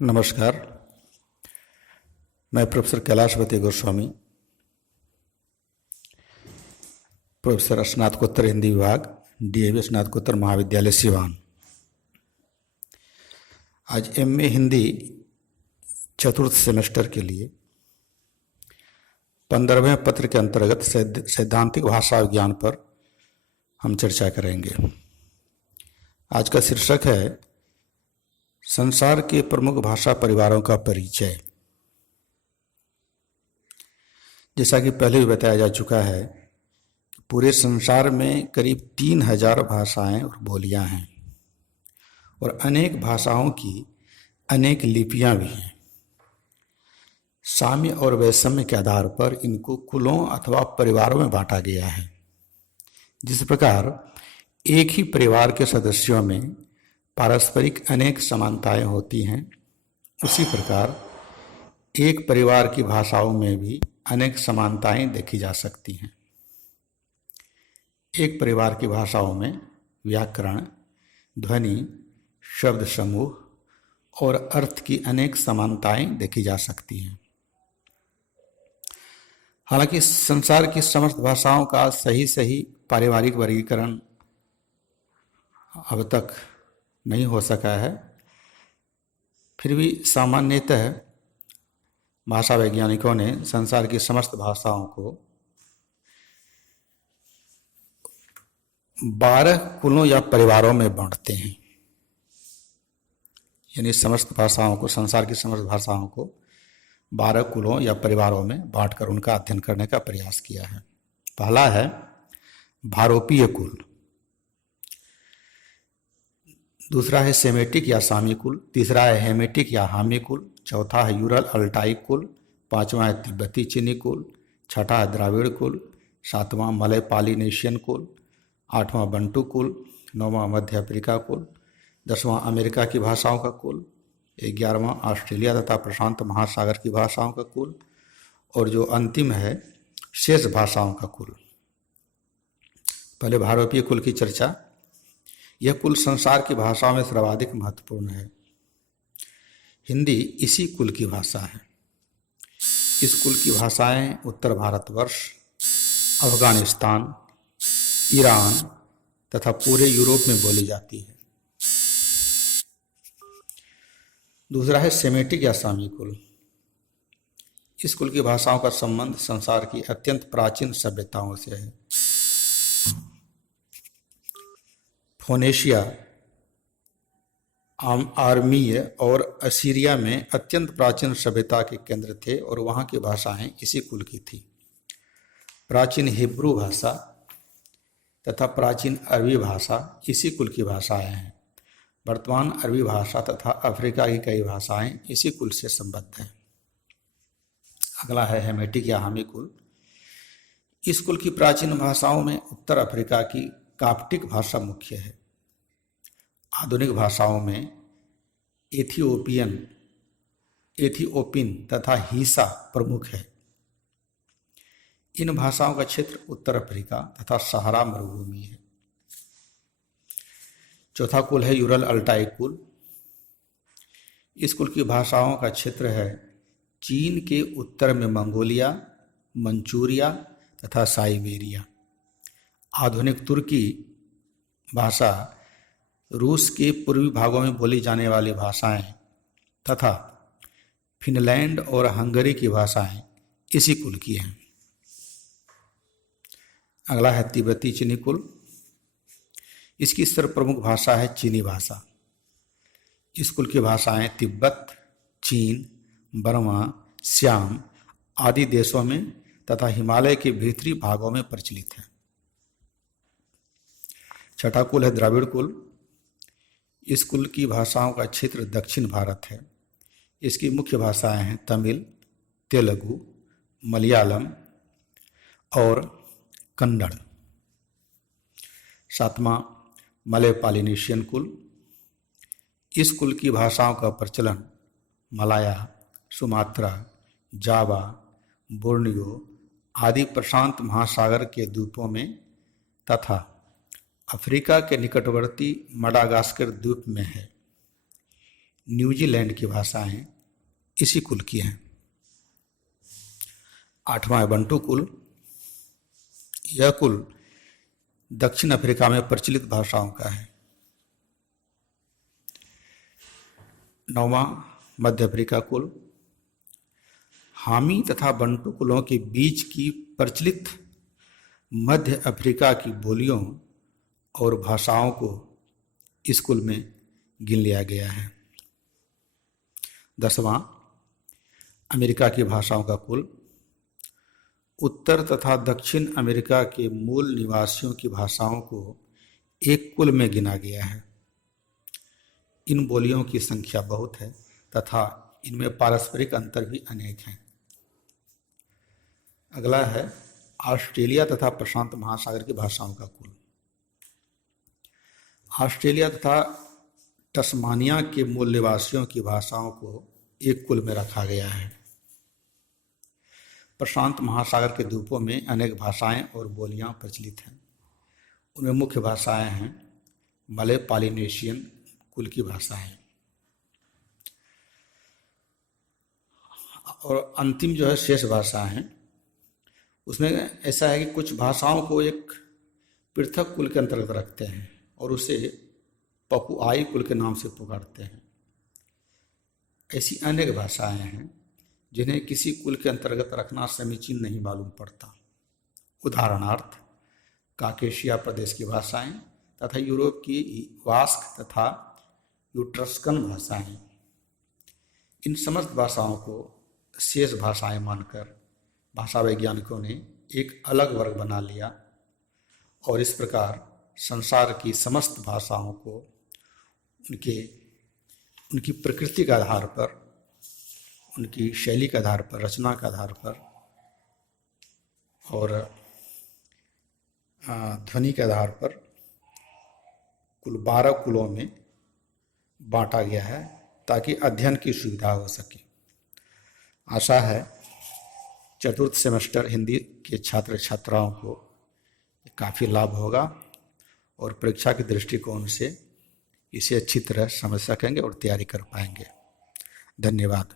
नमस्कार। मैं professor Kailashpati Goswami, professor स्नातकोत्तर हिंदी विभाग, डीएवी स्नातकोत्तर महाविद्यालय सिवान। आज एमए हिंदी चतुर्थ सेमेस्टर के लिए 15वें पत्र के अंतर्गत सैद्धांतिक भाषा विज्ञान पर हम चर्चा करेंगे। आज का शीर्षक है संसार के प्रमुख भाषा परिवारों का परिचय। जैसा कि पहले भी बताया जा चुका है कि पूरे संसार में करीब 3000 भाषाएं और बोलियां हैं और अनेक भाषाओं की अनेक लिपियां भी हैं। साम्य और वैषम्य के आधार पर इनको कुलों अथवा परिवारों में बांटा गया है। जिस प्रकार एक ही परिवार के सदस्यों में पारस्परिक अनेक समानताएं होती हैं, उसी प्रकार एक परिवार की भाषाओं में भी अनेक समानताएं देखी जा सकती हैं। एक परिवार की भाषाओं में व्याकरण, ध्वनि, शब्द समूह और अर्थ की अनेक समानताएं देखी जा सकती हैं। हालांकि संसार की समस्त भाषाओं का सही पारिवारिक वर्गीकरण अब तक नहीं हो सका है, फिर भी सामान्यतः भाषा वैज्ञानिकों ने संसार की समस्त भाषाओं को 12 कुलों या परिवारों में बांटते हैं। यानी समस्त भाषाओं को, संसार की समस्त भाषाओं को 12 कुलों या परिवारों में बांटकर उनका अध्ययन करने का प्रयास किया है। पहला है भारोपीय कुल, दूसरा है सेमेटिक या सामी कुल, तीसरा है हेमेटिक या हामी कुल, चौथा है यूरल अल्टाई कुल, पांचवा है तिब्बती चीनी कुल, छठा है द्राविड़ कुल, सातवां मलय पॉलिनेशियन कुल, आठवां बंटू कुल, नौवां मध्य अफ्रीका कुल, 10वां अमेरिका की भाषाओं का कुल, 11वां ऑस्ट्रेलिया तथा प्रशांत महासागर की भाषाओं का कुल और जो अंतिम है शेष भाषाओं का कुल। पहले भारोपीय कुल की चर्चा। यह कुल संसार की भाषाओं में सर्वाधिक महत्वपूर्ण है। हिंदी इसी कुल की भाषा है। इस कुल की भाषाएं उत्तर भारतवर्ष, अफगानिस्तान, ईरान तथा पूरे यूरोप में बोली जाती है। दूसरा है सेमेटिक या सामी कुल। इस कुल की भाषाओं का संबंध संसार की अत्यंत प्राचीन सभ्यताओं से है। फोनेशिया, आर्मीय और असीरिया में अत्यंत प्राचीन सभ्यता के केंद्र थे और वहाँ की भाषाएं इसी कुल की थी। प्राचीन हिब्रू भाषा तथा प्राचीन अरबी भाषा इसी कुल की भाषाएं हैं। वर्तमान अरबी भाषा तथा अफ्रीका की कई भाषाएं इसी कुल से संबद्ध हैं। अगला है हेमेटिक या हामी कुल। इस कुल की प्राचीन भाषाओं में उत्तर अफ्रीका की काप्टिक भाषा मुख्य है। आधुनिक भाषाओं में एथियोपियन तथा हीसा प्रमुख है। इन भाषाओं का क्षेत्र उत्तर अफ्रीका तथा सहारा मरुभूमि है। चौथा कुल है यूरल अल्टाई कुल। इस कुल की भाषाओं का क्षेत्र है चीन के उत्तर में मंगोलिया, मंचूरिया तथा साइबेरिया। आधुनिक तुर्की भाषा, रूस के पूर्वी भागों में बोली जाने वाली भाषाएं तथा फिनलैंड और हंगरी की भाषाएं इसी कुल की हैं। अगला है तिब्बती चीनी कुल। इसकी सर्वप्रमुख भाषा है चीनी भाषा। इस कुल की भाषाएं तिब्बत, चीन, बर्मा, श्याम आदि देशों में तथा हिमालय के भीतरी भागों में प्रचलित है। छठा कुल है द्रविड़ कुल। इस कुल की भाषाओं का क्षेत्र दक्षिण भारत है। इसकी मुख्य भाषाएं हैं तमिल, तेलुगु, मलयालम और कन्नड़। सातवां मलय पॉलिनेशियन कुल। इस कुल की भाषाओं का प्रचलन मलाया, सुमात्रा, जावा, बोर्नियो आदि प्रशांत महासागर के द्वीपों में तथा अफ्रीका के निकटवर्ती मडागास्कर द्वीप में है। न्यूजीलैंड की भाषाएं इसी कुल की हैं। 8वां है बंटू कुल। यह कुल दक्षिण अफ्रीका में प्रचलित भाषाओं का है। 9वां मध्य अफ्रीका कुल। हामी तथा बंटू कुलों के बीच की प्रचलित मध्य अफ्रीका की बोलियों और भाषाओं को इस कुल में गिन लिया गया है। 10वां अमेरिका की भाषाओं का कुल। उत्तर तथा दक्षिण अमेरिका के मूल निवासियों की भाषाओं को एक कुल में गिना गया है। इन बोलियों की संख्या बहुत है तथा इनमें पारस्परिक अंतर भी अनेक हैं। अगला है ऑस्ट्रेलिया तथा प्रशांत महासागर की भाषाओं का कुल। ऑस्ट्रेलिया तथा तस्मानिया के मूल निवासियों की भाषाओं को एक कुल में रखा गया है। प्रशांत महासागर के द्वीपों में अनेक भाषाएं और बोलियां प्रचलित हैं। उनमें मुख्य भाषाएं हैं मलय पॉलिनेशियन कुल की भाषाएं, और अंतिम जो है शेष भाषा हैं, उसमें ऐसा है कि कुछ भाषाओं को एक पृथक कुल के अंतर्गत रखते हैं और उसे पपुआई कुल के नाम से पुकारते हैं। ऐसी अनेक भाषाएं हैं जिन्हें किसी कुल के अंतर्गत रखना समीचीन नहीं मालूम पड़ता। उदाहरणार्थ काकेशिया प्रदेश की भाषाएं तथा यूरोप की वास्क तथा यूट्रस्कन भाषाएं। इन समस्त भाषाओं को शेष भाषाएं मानकर भाषा वैज्ञानिकों ने एक अलग वर्ग बना लिया और इस प्रकार संसार की समस्त भाषाओं को उनकी प्रकृति के आधार पर, उनकी शैली के आधार पर, रचना के आधार पर और ध्वनि के आधार पर कुल 12 कुलों में बांटा गया है ताकि अध्ययन की सुविधा हो सके। आशा है चतुर्थ सेमेस्टर हिंदी के छात्र छात्राओं को काफ़ी लाभ होगा और परीक्षा के दृष्टिकोण से इसे अच्छी तरह समझ सकेंगे और तैयारी कर पाएंगे। धन्यवाद।